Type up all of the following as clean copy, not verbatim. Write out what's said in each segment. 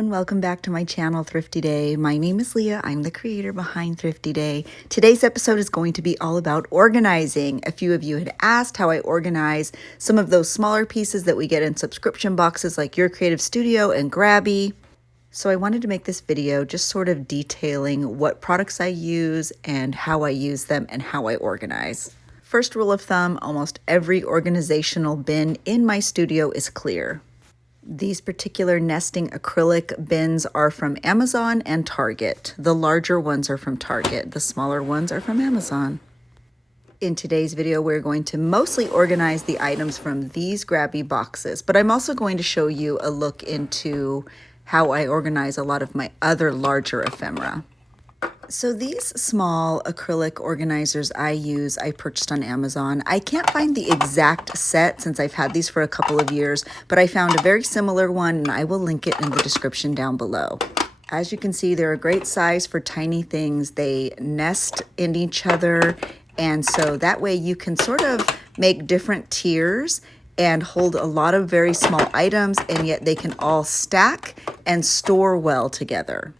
and welcome back to my channel, Thrifty Day. My name is Leah. I'm the creator behind Thrifty Day. Today's episode is going to be all about organizing. A few of you had asked how I organize some of those smaller pieces that we get in subscription boxes like Your Creative Studio and Grabie. So I wanted to make this video just sort of detailing what products I use and how I use them and how I organize. First rule of thumb, almost every organizational bin in my studio is clear. These particular nesting acrylic bins are from Amazon and Target. The larger ones are from Target. The smaller ones are from Amazon. In today's video, we're going to mostly organize the items from these Grabie boxes, but I'm also going to show you a look into how I organize a lot of my other larger ephemera. So these small acrylic organizers I use, I purchased on Amazon. I can't find the exact set since I've had these for a couple of years, but I found a very similar one and I will link it in the description down below. As you can see, they're a great size for tiny things. They nest in each other, and so that way you can sort of make different tiers and hold a lot of very small items, and yet they can all stack and store well together.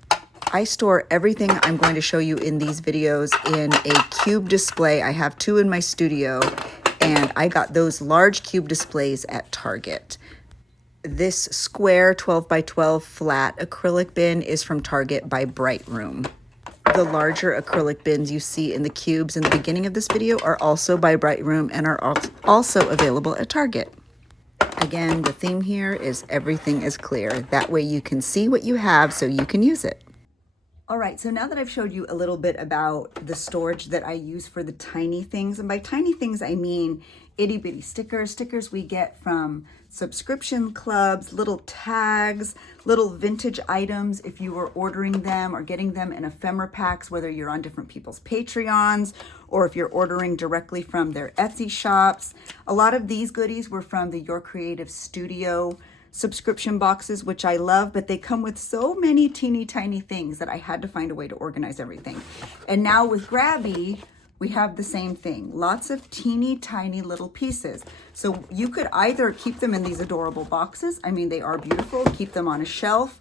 I store everything I'm going to show you in these videos in a cube display. I have two in my studio, and I got those large cube displays at Target. This square 12 by 12 flat acrylic bin is from Target by Bright Room. The larger acrylic bins you see in the cubes in the beginning of this video are also by Bright Room and are also available at Target. Again, the theme here is everything is clear. That way you can see what you have so you can use it. All right, so now that I've showed you a little bit about the storage that I use for the tiny things, and by tiny things, I mean itty bitty stickers we get from subscription clubs, little tags, little vintage items if you were ordering them or getting them in ephemera packs, whether you're on different people's Patreons or if you're ordering directly from their Etsy shops. A lot of these goodies were from the Your Creative Studio subscription boxes, which I love, but they come with so many teeny tiny things that I had to find a way to organize everything. And now with Grabie, we have the same thing. Lots of teeny tiny little pieces. So you could either keep them in these adorable boxes. I mean, they are beautiful. Keep them on a shelf.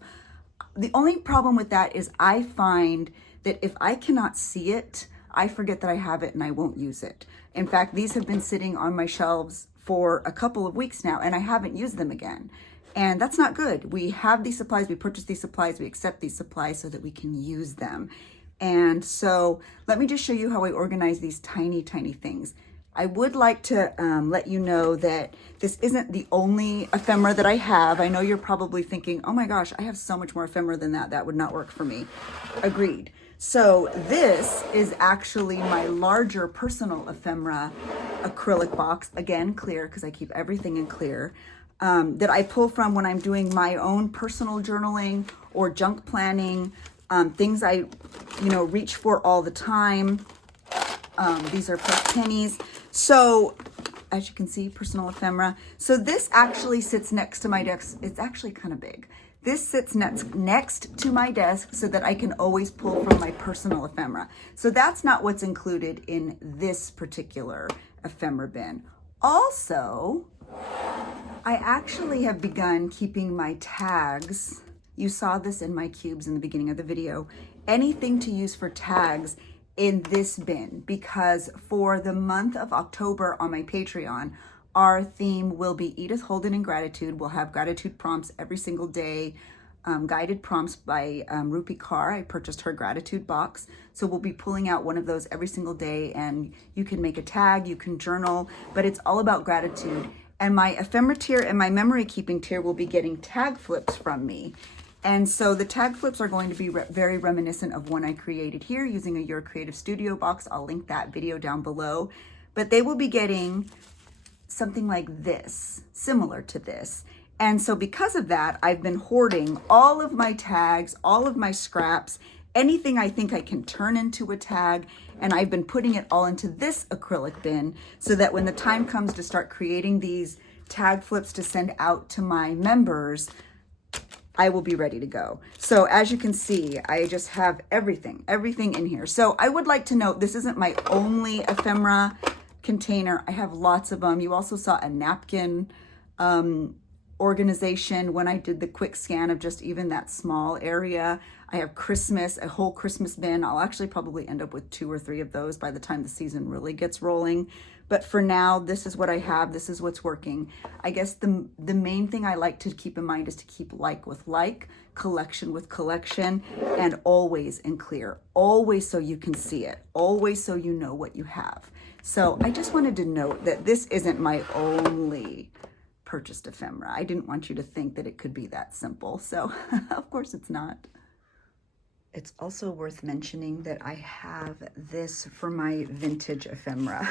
The only problem with that is I find that if I cannot see it, I forget that I have it and I won't use it. In fact, these have been sitting on my shelves for a couple of weeks now and I haven't used them again. And that's not good. We have these supplies, we purchase these supplies, we accept these supplies so that we can use them. And so let me just show you how I organize these tiny, tiny things. I would like to let you know that this isn't the only ephemera that I have. I know you're probably thinking, oh my gosh, I have so much more ephemera than that. That would not work for me. Agreed. So this is actually my larger personal ephemera acrylic box. Again, clear, because I keep everything in clear. That I pull from when I'm doing my own personal journaling or junk planning, things I, reach for all the time. These are plus pennies. So as you can see, personal ephemera. So this actually sits next to my desk. It's actually kind of big. This sits next to my desk so that I can always pull from my personal ephemera. So that's not what's included in this particular ephemera bin. Also, I actually have begun keeping my tags. You saw this in my cubes in the beginning of the video. Anything to use for tags in this bin, because for the month of October on my Patreon, our theme will be Edith, Holden, and gratitude. We'll have gratitude prompts every single day, guided prompts by Rupi Kaur. I purchased her gratitude box. So we'll be pulling out one of those every single day, and you can make a tag, you can journal, but it's all about gratitude. And my ephemera tier and my memory keeping tier will be getting tag flips from me. And so the tag flips are going to be very reminiscent of one I created here using a Your Creative Studio box. I'll link that video down below. But they will be getting something like this, similar to this. And so because of that, I've been hoarding all of my tags, all of my scraps, anything I think I can turn into a tag, and I've been putting it all into this acrylic bin so that when the time comes to start creating these tag flips to send out to my members, I will be ready to go. So as you can see, I just have everything in here. So I would like to note, this isn't my only ephemera container. I have lots of them. You also saw a napkin organization when I did the quick scan of just even that small area. I have Christmas, a whole Christmas bin. I'll actually probably end up with 2 or 3 of those by the time the season really gets rolling. But for now, this is what I have. This is what's working. I guess the main thing I like to keep in mind is to keep like with like, collection with collection, and always in clear. Always so you can see it. Always so you know what you have. So I just wanted to note that this isn't my only purchased ephemera. I didn't want you to think that it could be that simple. So of course it's not. It's also worth mentioning that I have this for my vintage ephemera.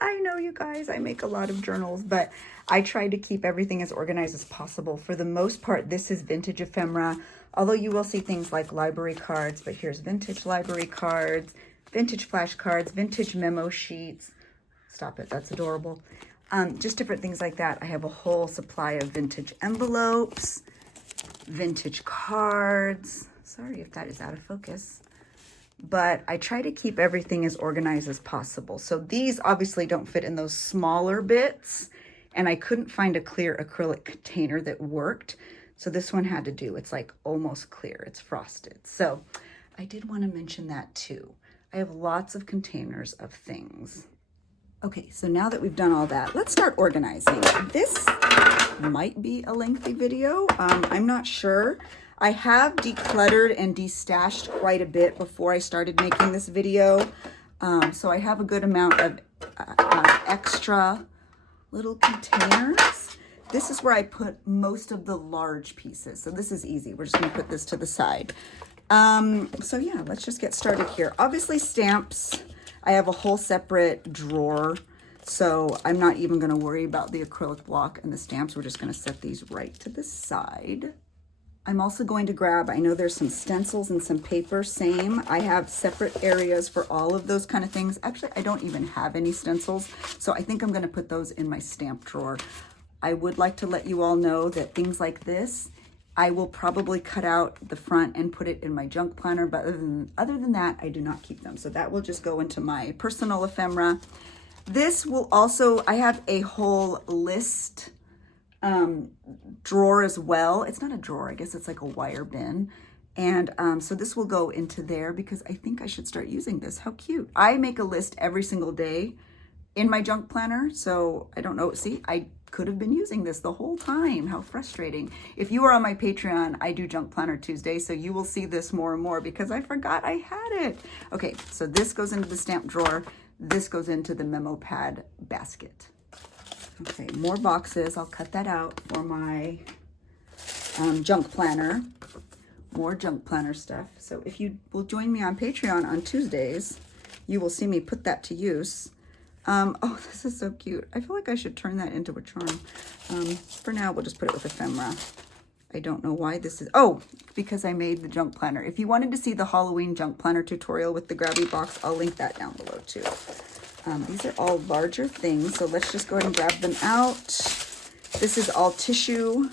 I know, you guys, I make a lot of journals, but I try to keep everything as organized as possible. For the most part, this is vintage ephemera, although you will see things like library cards, but here's vintage library cards, vintage flashcards, vintage memo sheets. Stop it, that's adorable. Just different things like that. I have a whole supply of vintage envelopes, vintage cards. Sorry if that is out of focus, but I try to keep everything as organized as possible. So these obviously don't fit in those smaller bits, and I couldn't find a clear acrylic container that worked. So this one had to do. It's like almost clear. It's frosted. So I did want to mention that too. I have lots of containers of things. Okay, so now that we've done all that, let's start organizing. This might be a lengthy video. I'm not sure. I have decluttered and destashed quite a bit before I started making this video. So I have a good amount of extra little containers. This is where I put most of the large pieces. So this is easy. We're just gonna put this to the side. So yeah, let's just get started here. Obviously stamps, I have a whole separate drawer. So I'm not even gonna worry about the acrylic block and the stamps. We're just gonna set these right to the side. I'm also going to grab, I know there's some stencils and some paper, same. I have separate areas for all of those kind of things. Actually, I don't even have any stencils, so I think I'm gonna put those in my stamp drawer. I would like to let you all know that things like this, I will probably cut out the front and put it in my junk planner, but other than that, I do not keep them. So that will just go into my personal ephemera. This will also, I have a whole list drawer as well. It's not a drawer, I guess it's like a wire bin. And so this will go into there because I think I should start using this. How cute. I make a list every single day in my junk planner. So I don't know, see, I could have been using this the whole time. How frustrating. If you are on my Patreon, I do Junk Planner Tuesday, so you will see this more and more because I forgot I had it. Okay, so this goes into the stamp drawer. This goes into the memo pad basket. Okay, more boxes. I'll cut that out for my junk planner. More junk planner stuff. So if you will join me on Patreon on Tuesdays, you will see me put that to use. Oh, this is so cute. I feel like I should turn that into a charm. For now, we'll just put it with ephemera. I don't know why this is, oh, because I made the junk planner. If you wanted to see the Halloween junk planner tutorial with the Grabie box, I'll link that down below too. These are all larger things, so let's just go ahead and grab them out. This is all tissue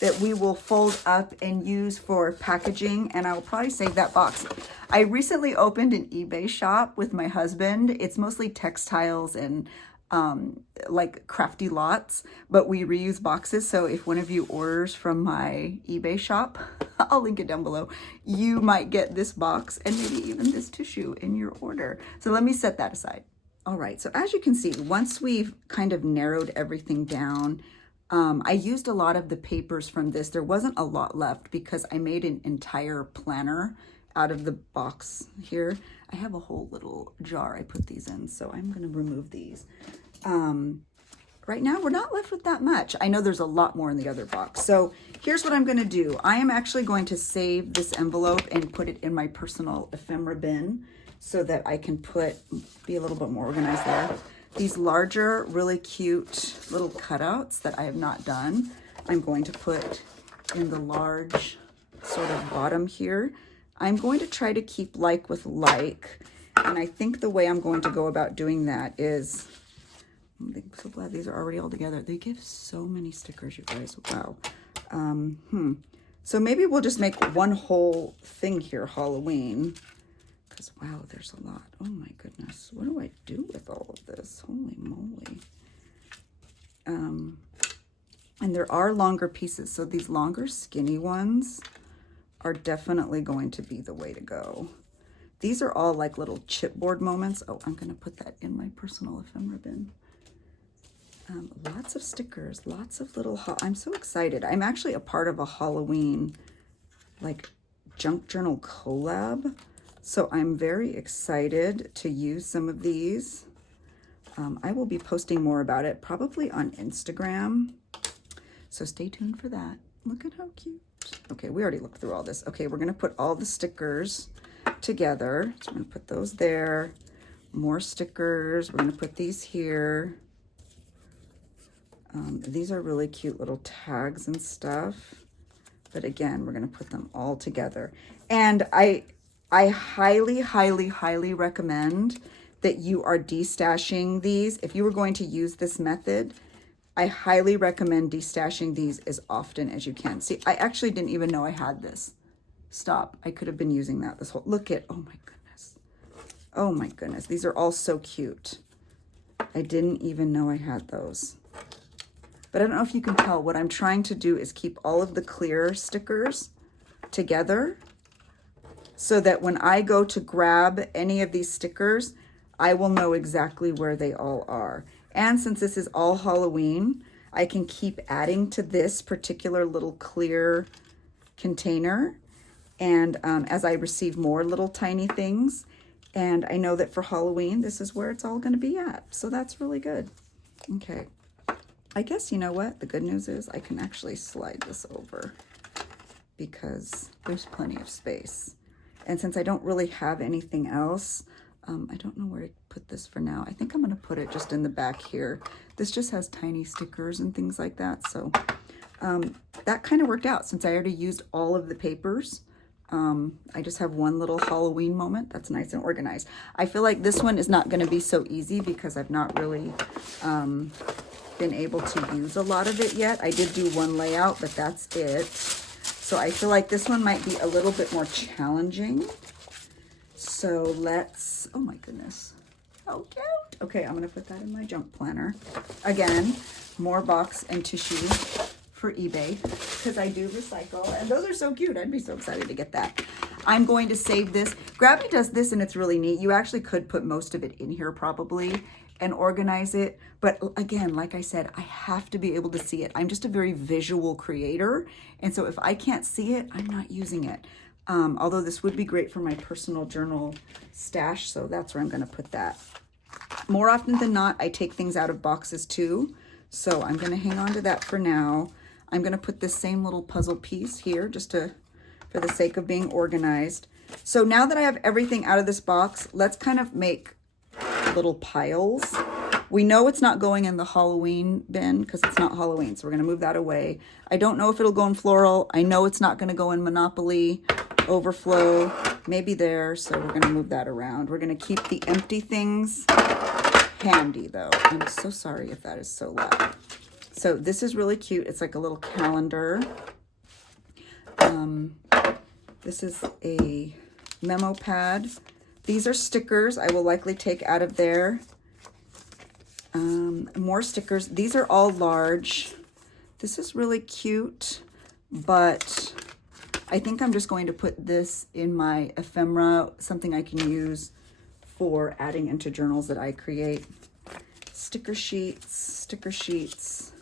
that we will fold up and use for packaging, and I will probably save that box. I recently opened an eBay shop with my husband. It's mostly textiles and like crafty lots, but we reuse boxes. So if one of you orders from my eBay shop, I'll link it down below, you might get this box and maybe even this tissue in your order. So let me set that aside. All right, so as you can see, once we've kind of narrowed everything down, I used a lot of the papers from this. There wasn't a lot left because I made an entire planner out of the box here. I have a whole little jar I put these in, so I'm gonna remove these. Right now, we're not left with that much. I know there's a lot more in the other box. So here's what I'm gonna do. I am actually going to save this envelope and put it in my personal ephemera bin so that I can be a little bit more organized there. These larger, really cute little cutouts that I have not done, I'm going to put in the large sort of bottom here. I'm going to try to keep like with like, and I think the way I'm going to go about doing that is, I'm so glad these are already all together. They give so many stickers, you guys, wow. So maybe we'll just make one whole thing here, Halloween. Wow, there's a lot. Oh my goodness. What do I do with all of this? Holy moly. And there are longer pieces, so these longer skinny ones are definitely going to be the way to go. These are all like little chipboard moments. Oh, I'm gonna put that in my personal ephemera bin. Lots of stickers, lots of little, I'm so excited. I'm actually a part of a Halloween like junk journal collab. So I'm very excited to use some of these. I will be posting more about it, probably on Instagram. So stay tuned for that. Look at how cute. Okay, we already looked through all this. Okay, we're gonna put all the stickers together. So I'm gonna put those there. More stickers, we're gonna put these here. These are really cute little tags and stuff. But again, we're gonna put them all together. And I highly, highly, highly recommend that you are destashing these. If you were going to use this method, I highly recommend destashing these as often as you can. See, I actually didn't even know I had this. Stop, I could have been using that this whole, look at, oh my goodness. Oh my goodness, these are all so cute. I didn't even know I had those. But I don't know if you can tell, what I'm trying to do is keep all of the clear stickers together so that when I go to grab any of these stickers, I will know exactly where they all are. And since this is all Halloween, I can keep adding to this particular little clear container. And as I receive more little tiny things, and I know that for Halloween, this is where it's all gonna be at. So that's really good. Okay. I guess, you know what? The good news is I can actually slide this over because there's plenty of space. And since I don't really have anything else, I don't know where to put this for now. I think I'm going to put it just in the back here. This just has tiny stickers and things like that. So that kind of worked out since I already used all of the papers. I just have one little Halloween moment. That's nice and organized. I feel like this one is not going to be so easy because I've not really been able to use a lot of it yet. I did do one layout, but that's it. So I feel like this one might be a little bit more challenging. So let's, oh my goodness, how cute. Okay, I'm gonna put that in my junk planner. Again, more box and tissue for eBay because I do recycle and those are so cute. I'd be so excited to get that. I'm going to save this. Grabie does this and it's really neat. You actually could put most of it in here probably and organize it. But again, like I said, I have to be able to see it. I'm just a very visual creator. And so if I can't see it, I'm not using it. Although this would be great for my personal journal stash. So that's where I'm gonna put that. More often than not, I take things out of boxes too. So I'm gonna hang on to that for now. I'm gonna put this same little puzzle piece here just for the sake of being organized. So now that I have everything out of this box, let's kind of make little piles. We know it's not going in the Halloween bin because it's not Halloween, so we're gonna move that away. I don't know if it'll go in floral. I know it's not gonna go in Monopoly, overflow, maybe there, so we're gonna move that around. We're gonna keep the empty things handy though. I'm so sorry if that is so loud. So this is really cute. It's like a little calendar. This is a memo pad. These are stickers I will likely take out of there. More stickers. These are all large. This is really cute, but I think I'm just going to put this in my ephemera, something I can use for adding into journals that I create. Sticker sheets, sticker sheets.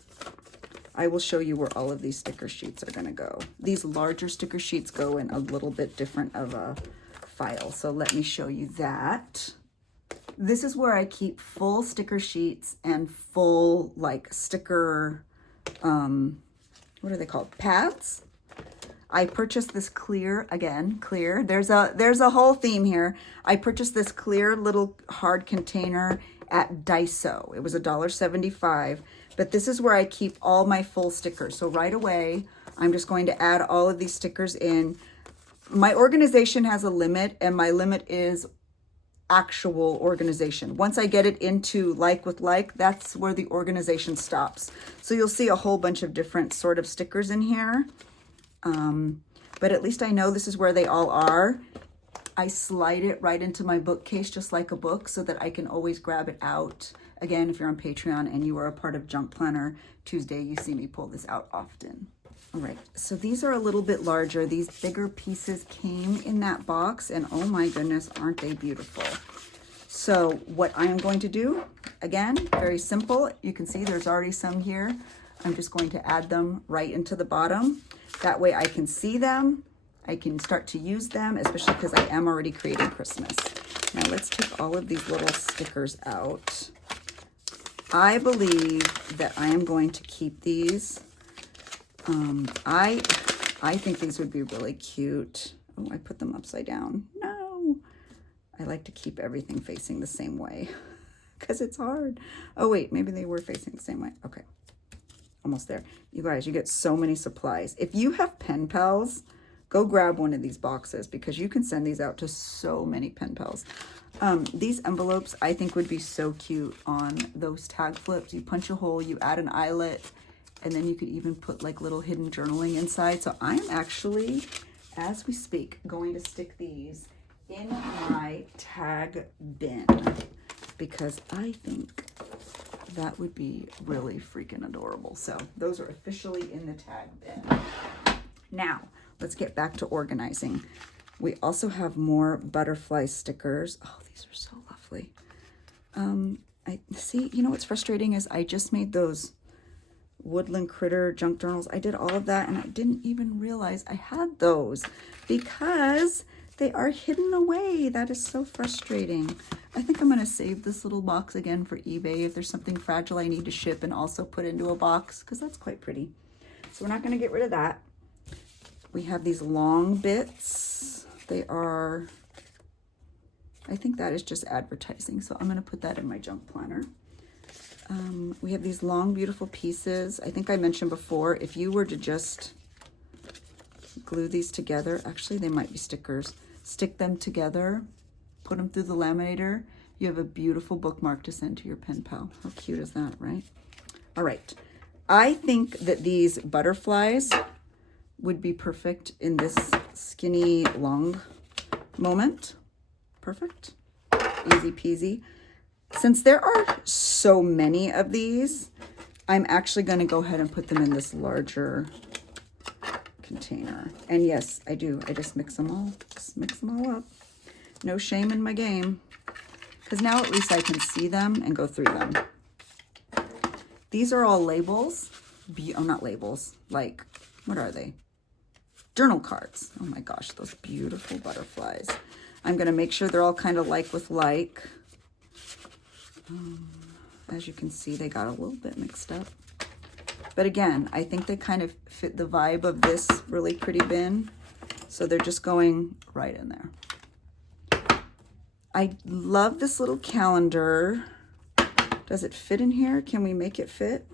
I will show you where all of these sticker sheets are gonna go. These larger sticker sheets go in a little bit different of a file. So let me show you that. This is where I keep full sticker sheets and full like sticker, what are they called? Pads. I purchased this clear, again, clear. There's a whole theme here. I purchased this clear little hard container at Daiso. It was $1.75, but this is where I keep all my full stickers. So right away, I'm just going to add all of these stickers in. My organization has a limit, and my limit is actual organization. Once I get it into like with like, that's where the organization stops. So you'll see a whole bunch of different sort of stickers in here. But at least I know this is where they all are. I slide it right into my bookcase just like a book so that I can always grab it out. Again, if you're on Patreon and you are a part of Junk Planner Tuesday, you see me pull this out often. All right, so these are a little bit larger. These bigger pieces came in that box, and oh my goodness, aren't they beautiful? So what I am going to do, again, very simple. You can see there's already some here. I'm just going to add them right into the bottom. That way I can see them. I can start to use them, especially because I am already creating Christmas. Now let's take all of these little stickers out. I believe that I am going to keep these. I think these would be really cute. Oh, I put them upside down. No. I like to keep everything facing the same way because it's hard. Oh, wait, maybe they were facing the same way. Okay, almost there. You guys, you get so many supplies. If you have pen pals, go grab one of these boxes because you can send these out to so many pen pals. These envelopes I think would be so cute on those tag flips. You punch a hole, you add an eyelet, and then you could even put like little hidden journaling inside. So I'm actually, as we speak, going to stick these in my tag bin because I think that would be really freaking adorable. So those are officially in the tag bin. Now, let's get back to organizing. We also have more butterfly stickers. Oh, these are so lovely. I see, you know what's frustrating is I just made those Woodland critter junk journals. I did all of that and I didn't even realize I had those because they are hidden away. That is so frustrating. I think I'm going to save this little box again for eBay if there's something fragile I need to ship and also put into a box because that's quite pretty. So we're not going to get rid of that. We have these long bits. They are, I think that is just advertising. So I'm going to put that in my junk planner. We have these long, beautiful pieces. I think I mentioned before, if you were to just glue these together, actually they might be stickers, stick them together, put them through the laminator, you have a beautiful bookmark to send to your pen pal. How cute is that, right? All right. I think that these butterflies would be perfect in this skinny long moment. Perfect. Easy peasy. Since there are so many of these, I'm actually going to go ahead and put them in this larger container. And yes, I do. I just mix them all. Just mix them all up. No shame in my game. Because now at least I can see them and go through them. These are all labels. Oh, not labels. Like, what are they? Journal cards. Oh my gosh, those beautiful butterflies. I'm going to make sure they're all kind of like with like. As you can see, they got a little bit mixed up. But again, I think they kind of fit the vibe of this really pretty bin. So they're just going right in there. I love this little calendar. Does it fit in here? Can we make it fit?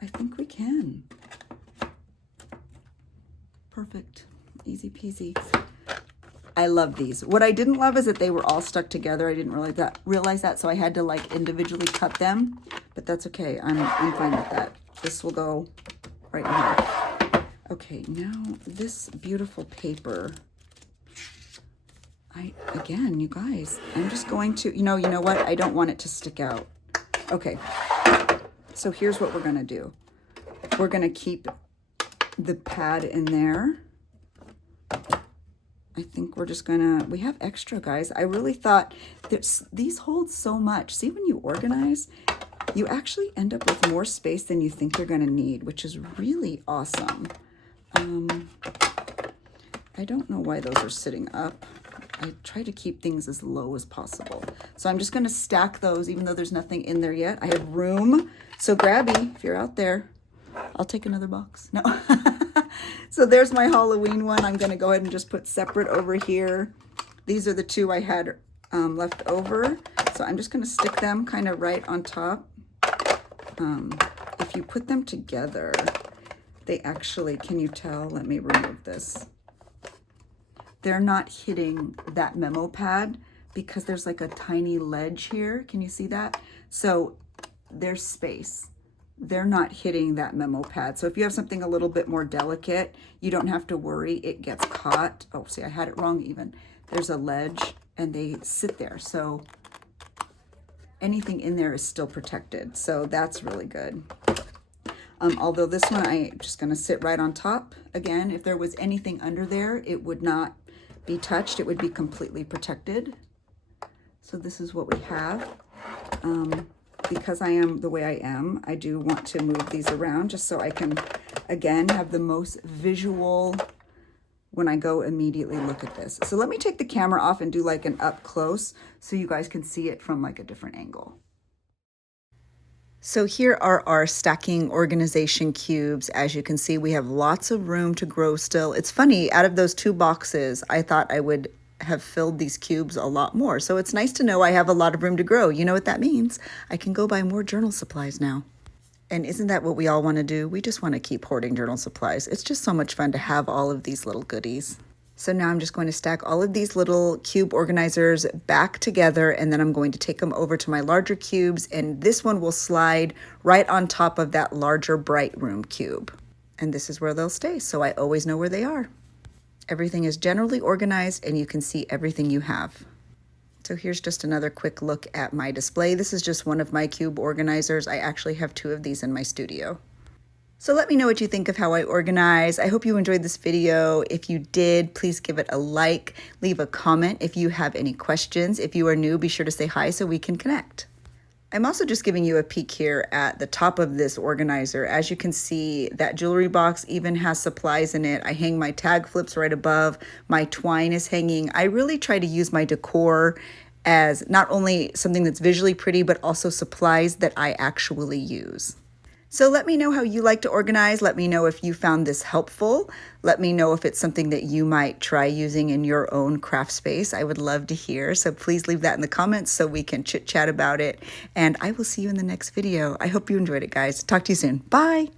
I think we can. Perfect. Easy peasy. I love these. What I didn't love is that they were all stuck together. I didn't realize that, so I had to like individually cut them, but that's okay. I'm fine with that. This will go right in here. Okay, now this beautiful paper. Again, you guys, I'm just going to, you know what? I don't want it to stick out. Okay, so here's what we're gonna do. We're gonna keep the pad in there. I think we're just gonna, we have extra, guys. I really thought that these hold so much. See, when you organize, you actually end up with more space than you think you're gonna need, which is really awesome. I don't know why those are sitting up. I try to keep things as low as possible. So I'm just gonna stack those even though there's nothing in there yet. I have room. So Grabie, if you're out there, I'll take another box. No. So there's my Halloween one. I'm going to go ahead and just put separate over here. These are the two I had left over. So I'm just going to stick them kind of right on top. If you put them together, they actually, can you tell? Let me remove this. They're not hitting that memo pad because there's like a tiny ledge here. Can you see that? So there's space. they're not hitting that memo pad. So if you have something a little bit more delicate, you don't have to worry it gets caught. Oh, see, I had it wrong even. There's a ledge and they sit there. So anything in there is still protected. So that's really good. Although this one, I'm just gonna sit right on top. Again, if there was anything under there, it would not be touched. It would be completely protected. So this is what we have. Because I am the way I am, I do want to move these around just so I can, again, have the most visual when I go immediately look at this. So let me take the camera off and do like an up close so you guys can see it from like a different angle. So here are our stacking organization cubes. As you can see, we have lots of room to grow still. It's funny, out of those 2 boxes, I thought I would have filled these cubes a lot more. So it's nice to know I have a lot of room to grow. You know what that means? I can go buy more journal supplies now. And isn't that what we all want to do? We just want to keep hoarding journal supplies. It's just so much fun to have all of these little goodies. So now I'm just going to stack all of these little cube organizers back together, and then I'm going to take them over to my larger cubes, and this one will slide right on top of that larger bright room cube. And this is where they'll stay, so I always know where they are. Everything is generally organized and you can see everything you have. So here's just another quick look at my display. This is just one of my cube organizers. I actually have 2 of these in my studio. So let me know what you think of how I organize. I hope you enjoyed this video. If you did, please give it a like, leave a comment if you have any questions. If you are new, be sure to say hi so we can connect. I'm also just giving you a peek here at the top of this organizer. As you can see, that jewelry box even has supplies in it. I hang my tag flips right above. My twine is hanging. I really try to use my decor as not only something that's visually pretty, but also supplies that I actually use. So let me know how you like to organize. Let me know if you found this helpful. Let me know if it's something that you might try using in your own craft space. I would love to hear. So please leave that in the comments so we can chit chat about it. And I will see you in the next video. I hope you enjoyed it, guys. Talk to you soon. Bye.